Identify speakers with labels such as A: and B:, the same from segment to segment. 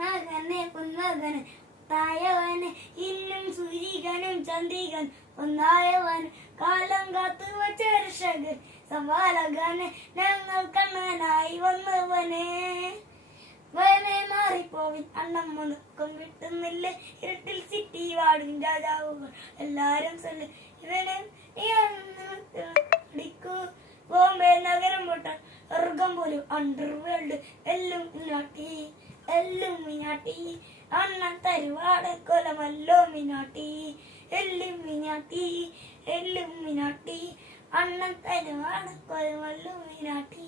A: മകനെ കുന്നകന് തായവന് ഇന്നും സൂര്യകനും ചന്ദ്രികൻ ഒന്നായവൻ കാലം കാത്തു വച്ച രക്ഷകൻ സവാലകന് ഞങ്ങൾ കണ്ണനായി വന്നവനെ. വനെ മാറിപ്പോവിൻ അണ്ണം മുനുക്കം കിട്ടുന്നില്ല? ഇരുട്ടിൽ സിറ്റി വാടും രാജാവുകൾ എല്ലാരും ഇവനെ നീ അടിക്കൂ. ബോംബെ നഗരം പൊട്ടാൻ സ്വർഗം പോലും അണ്ടർ വേൾഡ് നാട്ടി. എല്ലും മിനാട്ടി. അണ്ണൻ തരുവാട് കൊലമല്ലോ മിനാട്ടി. എല്ലും മിനാട്ടി അണ്ണൻ തരുവാട് കൊലമല്ലോ മിനാട്ടി.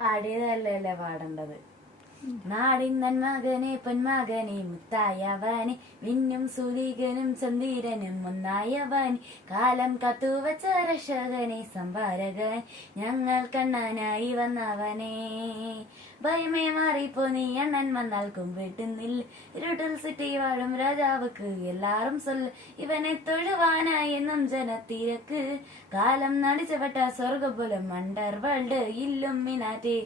B: പാടിയതല്ലേ പാടേണ്ടത്? നാടിൻ നന്മകനെ പൊന്മകനെ മുത്തായവനെ മിന്നും സുലീകനും ചന്ദീരനും ഒന്നായവൻ. കാലം കത്തുവച്ച രക്ഷകനെ സംഭാരകൻ ഞങ്ങൾ കണ്ണനായി വന്നവനെ. ഭയമേ മാറിപ്പോ നീ അണ്ണൻ വന്നാൽ കുമ്പിട്ടുന്നില്ല ഇരുട്ടിൽ സിറ്റി വാഴും രാജാവുക്ക് എല്ലാരും സൊല്ല്. ഇവനെ തൊഴുവാനായി എന്നും ജനത്തിരക്ക്. കാലം നടിച്ചപ്പെട്ട സ്വർഗപുലം അണ്ടർ വേൾഡ് ഇല്ലും മിനാറ്റേ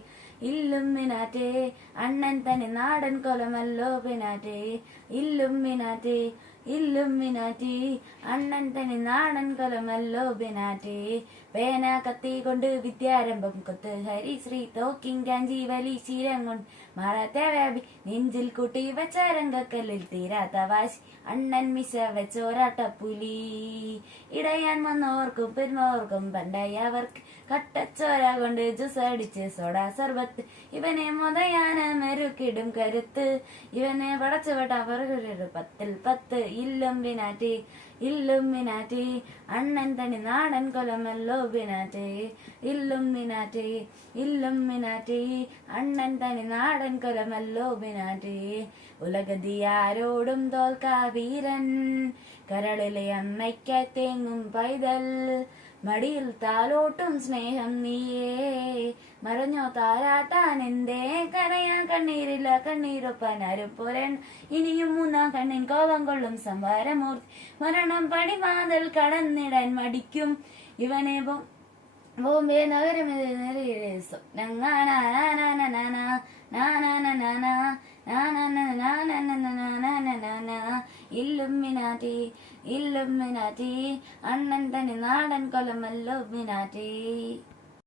B: ഇല്ലും മിനാറ്റേ അണ്ണൻ തനി നാടൻ കൊലമല്ലോ പിനാറ്റേ. ഇല്ലും മിനാറ്റേ ഇല്ലും മിനാറ്റി അണ്ണൻ തനി നാടൻ കൊലമല്ലോ ബിനാറ്റി. പേന കത്തി കൊണ്ട് വിദ്യാരംഭം കൊത്ത്. ഹരിശ്രീ തോക്കിൻ കാഞ്ചി വലി ശീരം കൊണ്ട് മറത്തെ വ്യാപി നെഞ്ചിൽ കൂട്ടി വെച്ച രംഗക്കല്ലിൽ തീരാത്ത വാശി. അണ്ണൻ മിശ വെച്ചോരാട്ട പുലി. ഇടയാൻ വന്നോർക്കും പെരുന്നോർക്കും പണ്ടായി അവർക്ക് കട്ടച്ചോര കൊണ്ട് ജ്യൂസ് അടിച്ച് സോഡ സർബത്ത്. ഇവനെ മുതയാന മെരുക്കിടും കരുത്ത്. ഇവനെ പടച്ചു വിട്ട അവർക്ക് പത്തിൽ പത്ത്. ഇല്ലും ബിനാറ്റി ഇല്ലും മിനാറ്റി അണ്ണൻ തനി നാടൻ കൊലമല്ലോ ബിനാറ്റി ഇല്ലും മിനാറ്റി ഇല്ലും മിനാറ്റി അണ്ണൻ തനി നാടൻ കൊലമല്ലോ ബിനാറ്റി ഉലകതിയാരോടും തോൽക്കാ വീരൻ കരളിലെ അമ്മയ്ക്ക തേങ്ങും പൈതൽ മടിയിൽ താലോട്ടും സ്നേഹം നീയേ മറഞ്ഞോ താരാട്ടാൻ എന്തേ കരയാൻ കണ്ണീരില്ല കണ്ണീരൊപ്പാൻ ആരും ഇനിയും മൂന്നാം കണ്ണിൻ കോപം കൊള്ളും സംഭാരമൂർത്തി മരണം പടിമാതൽ കടന്നിടാൻ മടിക്കും ഇവനെ ബോംബെ നഗരം ഇല്ലുമിനാറ്റി ഇല്ലുമിനാറ്റി അണ്ണൻ തനി നാടൻ കൊലമല്ലോ മിനാറ്റി